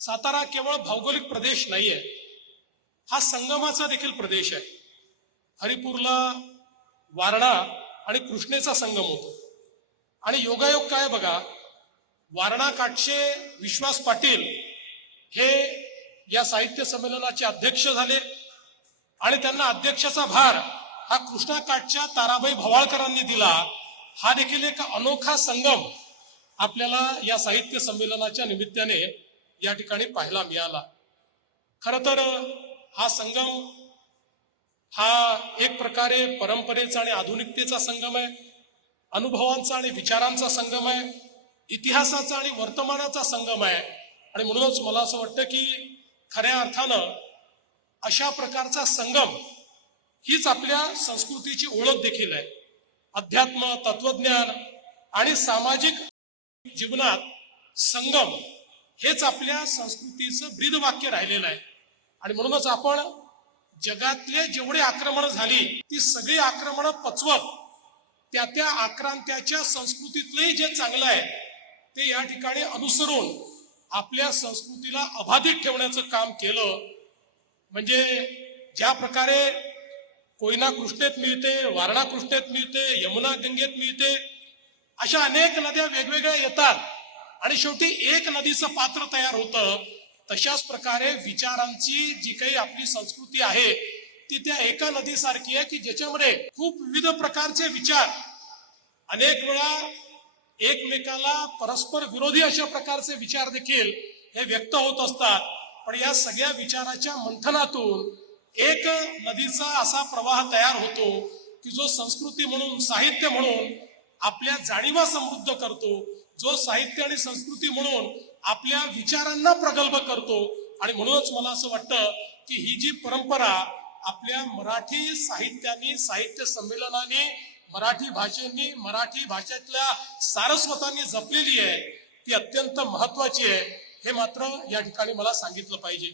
सातारा केवळ भौगोलिक प्रदेश नाहीये. हा संगमाचा देखील प्रदेश आहे. हरिपूरला वारणा आणि कृष्णेचा संगम होतो. आणि योगायोग काय बघा? वारणा काठचे विश्वास पाटील हे या साहित्य संमेलनाचे अध्यक्ष झाले आणि त्यांना अध्यक्षाचा भार हा कृष्णा काठच्या ताराबाई भवाळकरांनी दिला. हा देखील एक अनोखा संगम आपल्याला या साहित्य संमेलनाच्या निमित्ताने या ठिकाणी पाहायला मिळाला. खर तर हा संगम हा एक प्रकारे परंपरेचा आणि आधुनिकतेचा संगम आहे अनुभवांचा आणि विचारांचा संगम आहे इतिहासाचा आणि वर्तमानाचा संगम आहे. आणि म्हणूनच मला असं वाटतं की खऱ्या अर्थानं अशा प्रकारचा संगम हीच आपल्या संस्कृतीची ओळख देखील आहे. अध्यात्म तत्वज्ञान आणि सामाजिक जीवनात संगम हेच आपल्या संस्कृतीचं ब्रीदवाक्य राहिलेलं आहे. आणि म्हणूनच आपण जगातले जेवढे आक्रमण झाली ती सगळी आक्रमणं पचवत त्या त्या आक्रांत्याच्या संस्कृतीतलंही जे चांगलं आहे ते या ठिकाणी अनुसरून आपल्या संस्कृतीला अबाधित ठेवण्याचं काम केलं. म्हणजे ज्या प्रकारे कोयना कृष्णेत मिळते वारणा कृष्णेत मिळते यमुना गंगेत मिळते अशा अनेक नद्या वेगवेगळ्या येतात. आणि शेवटी एक नदीचं पात्र तयार होतं. तशाच प्रकारे विचारांची जी काही आपली संस्कृती आहे ती त्या एका नदीसारखी आहे की ज्याच्यामध्ये खूप विविध प्रकारचे विचार. अनेक वेळा एकमेकाला परस्पर विरोधी अशा प्रकारचे विचार देखील हे व्यक्त होत असतात. पण या सगळ्या विचाराच्या मंथनातून एक नदीचा असा प्रवाह तयार होतो की जो संस्कृती म्हणून साहित्य म्हणून आपल्या जाणीवा समृद्ध करतो. जो साहित्य आणि संस्कृती म्हणून आपल्या विचारांना प्रगल्भ करतो. आणि म्हणूनच मला असं वाटतं की ही जी परंपरा आपल्या मराठी साहित्याने साहित्य संमेलनाने मराठी भाषेनी मराठी भाषेतल्या सारस्वतांनी जपलेली आहे ती अत्यंत महत्वाची आहे हे मात्र या ठिकाणी मला सांगितलं पाहिजे.